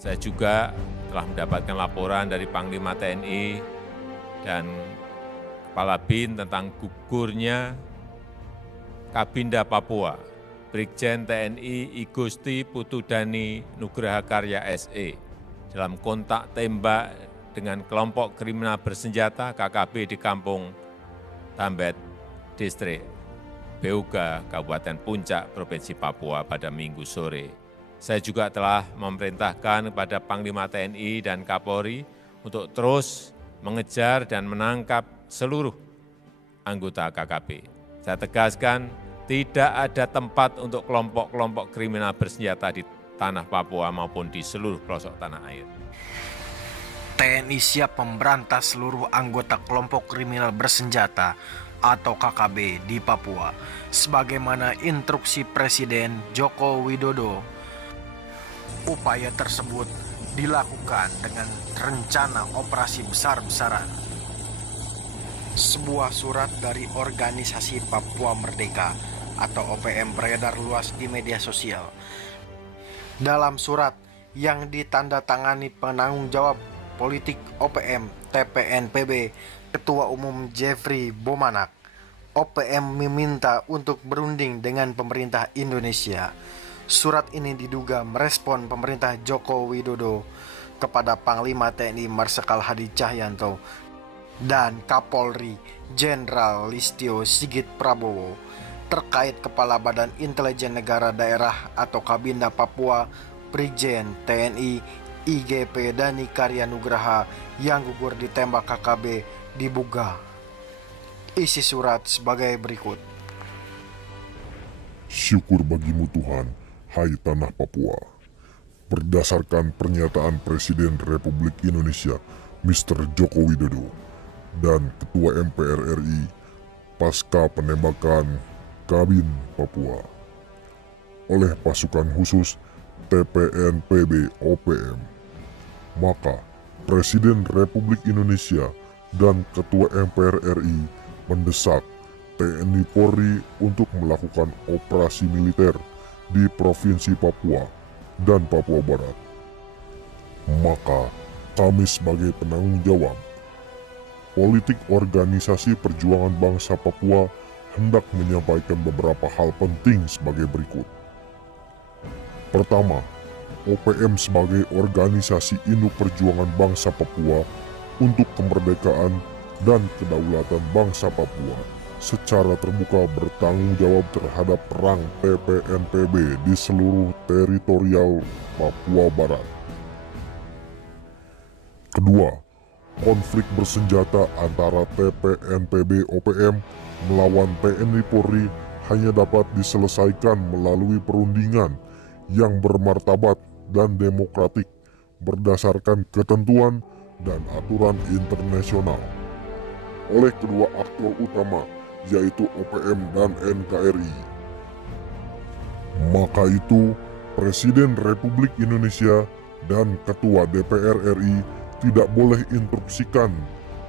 Saya juga telah mendapatkan laporan dari Panglima TNI dan Kepala BIN tentang gugurnya Kabinda Papua, Brigjen TNI Igusti Putudani Nugraha Karya SE, dalam kontak tembak dengan kelompok kriminal bersenjata KKB di Kampung Tambet, Distrik Beuga, Kabupaten Puncak, Provinsi Papua pada Minggu sore. Saya juga telah memerintahkan kepada Panglima TNI dan Kapolri untuk terus mengejar dan menangkap seluruh anggota KKB. Saya tegaskan, tidak ada tempat untuk kelompok-kelompok kriminal bersenjata di tanah Papua maupun di seluruh pelosok tanah air. TNI siap memberantas seluruh anggota kelompok kriminal bersenjata atau KKB di Papua, sebagaimana instruksi Presiden Joko Widodo. Upaya tersebut dilakukan dengan rencana operasi besar-besaran. Sebuah surat dari Organisasi Papua Merdeka atau OPM beredar luas di media sosial. Dalam surat yang ditandatangani penanggung jawab politik OPM TPNPB, Ketua Umum Jeffrey Bomanak, OPM meminta untuk berunding dengan pemerintah Indonesia. Surat ini diduga merespon pemerintah Joko Widodo kepada Panglima TNI Marsikal Hadi Cahyanto dan Kapolri Jenderal Listio Sigit Prabowo terkait Kepala Badan Intelijen Negara Daerah atau Kabinda Papua Brigjen TNI IGP Dani Karya Nugraha yang gugur ditembak KKB di Buga. Isi surat sebagai berikut. Syukur bagimu Tuhan, hai tanah Papua. Berdasarkan pernyataan Presiden Republik Indonesia Mr. Joko Widodo dan Ketua MPR RI pasca penembakan Kabin Papua oleh pasukan khusus TPNPB OPM, maka Presiden Republik Indonesia dan Ketua MPR RI mendesak TNI Polri untuk melakukan operasi militer di Provinsi Papua dan Papua Barat. Maka kami sebagai penanggung jawab politik Organisasi Perjuangan Bangsa Papua hendak menyampaikan beberapa hal penting sebagai berikut. Pertama, OPM sebagai organisasi induk perjuangan bangsa Papua untuk kemerdekaan dan kedaulatan bangsa Papua secara terbuka bertanggung jawab terhadap perang TPNPB di seluruh teritorial Papua Barat. Kedua, konflik bersenjata antara TPNPB OPM melawan TNI Polri hanya dapat diselesaikan melalui perundingan yang bermartabat dan demokratik berdasarkan ketentuan dan aturan internasional oleh kedua aktor utama yaitu OPM dan NKRI. Maka itu, Presiden Republik Indonesia dan Ketua DPR RI tidak boleh instruksikan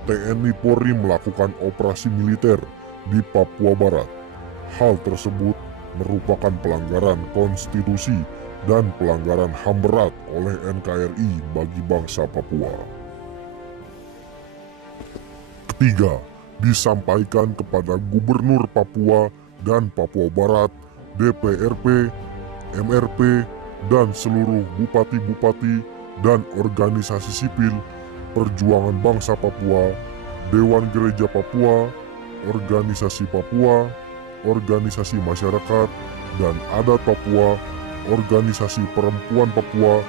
TNI Polri melakukan operasi militer di Papua Barat. Hal tersebut merupakan pelanggaran konstitusi dan pelanggaran HAM berat oleh NKRI bagi bangsa Papua. Ketiga, disampaikan kepada Gubernur Papua dan Papua Barat, DPRP, MRP, dan seluruh bupati-bupati dan organisasi sipil perjuangan bangsa Papua, Dewan Gereja Papua, organisasi Papua, organisasi masyarakat, dan adat Papua, organisasi perempuan Papua,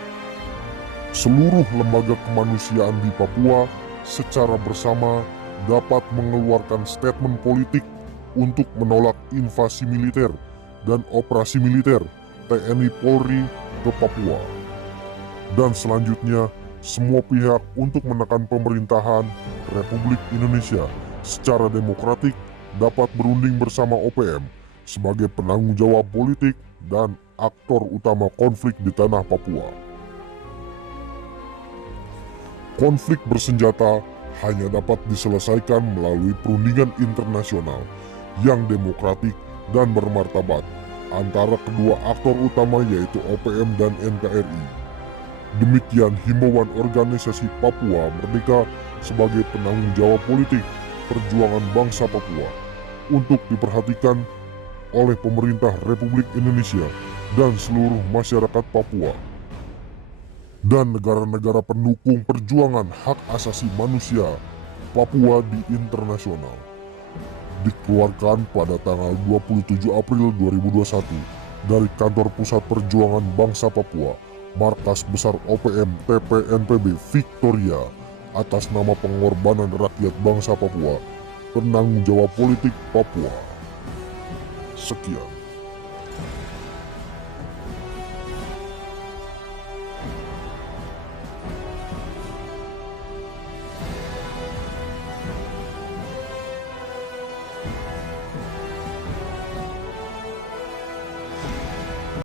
seluruh lembaga kemanusiaan di Papua secara bersama dapat mengeluarkan statement politik untuk menolak invasi militer dan operasi militer TNI Polri ke Papua. Dan selanjutnya, semua pihak untuk menekan pemerintahan Republik Indonesia secara demokratik dapat berunding bersama OPM sebagai penanggung jawab politik dan aktor utama konflik di tanah Papua. Konflik bersenjata hanya dapat diselesaikan melalui perundingan internasional yang demokratik dan bermartabat antara kedua aktor utama yaitu OPM dan NKRI. Demikian himbauan organisasi Papua Merdeka sebagai penanggung jawab politik perjuangan bangsa Papua untuk diperhatikan oleh pemerintah Republik Indonesia dan seluruh masyarakat Papua dan negara-negara pendukung perjuangan hak asasi manusia Papua di internasional. Dikeluarkan pada tanggal 27 April 2021 dari Kantor Pusat Perjuangan Bangsa Papua, Markas Besar OPM TPNPB Victoria, atas nama pengorbanan rakyat bangsa Papua, penanggung jawab politik Papua. Sekian.